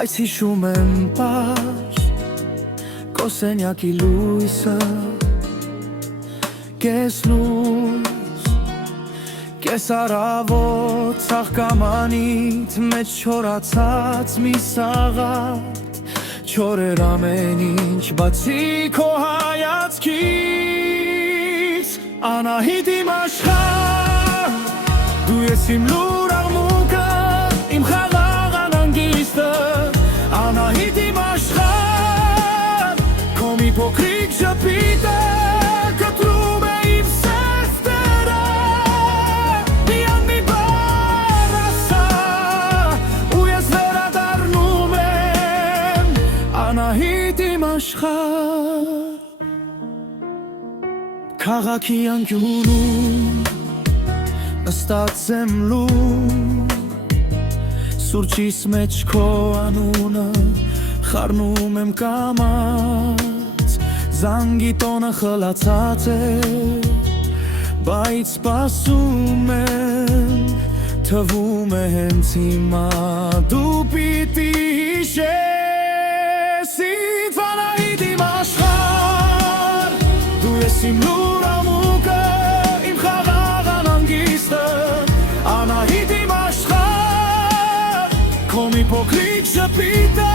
Բայց հիշում եմ պար Կոսենյակի լույսը Կես լույս Կես առավոտ Ցաղկամանիդ մեջ չորացած մի սաղատ Չորեր ամեն ինչ բացի քո հայացքից Անահիտ իմ աշխարհ Դու ես իմ լուր աղմուկը Իմ խաղաղ անհանգիստը Անահիտ իմ աշխարհ Քո մի փոքրիկ ժպիտը Կտրում է իմ սերտերը Միան մի բառ ասա Ու ես վերադառնում եմ Անահիտ իմ աշխարհ Քաղաքի անկյունում Նստած եմ լում Սուրճիս մեջ քո անունը Խառնում եմ կամաց Զանգի տոնը խլացած է Բայց սպասում եմ Թվում է հենց հիմա Դու պիտի հիշես Ինձ Անահիտ իմ աշխարհ Դու ես իմ լուր աղմուկը Իմ խաղաղ անհանգիստը Անահիտ իմ աշխարհ Քո մի փոքրիկ ժպիտը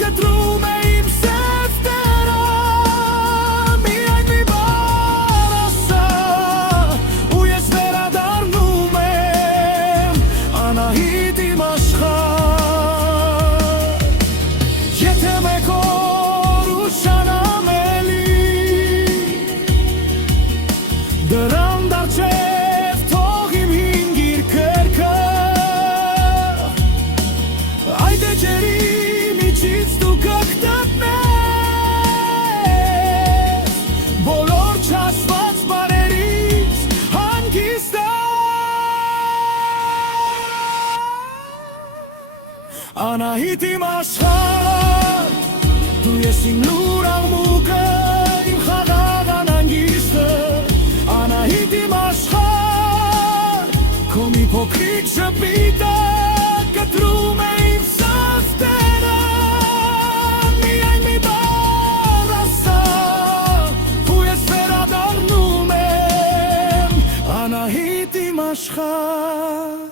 Կտրում է իմ սերտերը Միայն մի բառ ասա Ու ես վերադառնում եմ Անահիտ իմ աշխարհ Եթե մեկ օր ուշանամ էլի Դրան դարձև թող իմ հինգիր քերքը Այդ էջերի միջից դու կգտնես Բոլոր չասված բառերից հանգիստը Անահիտ իմ աշխարհ Դու ես իմ լուր աղմուկը Իմ խաղաղ անհանգիստը Անահիտ իմ աշխարհ Քո մի փոքրիկ ժպիտը Կտրում է իմ սերտերը Միայն մի բառ ասա Ու ես վերադառնում եմ Անահիտ իմ աշխարհ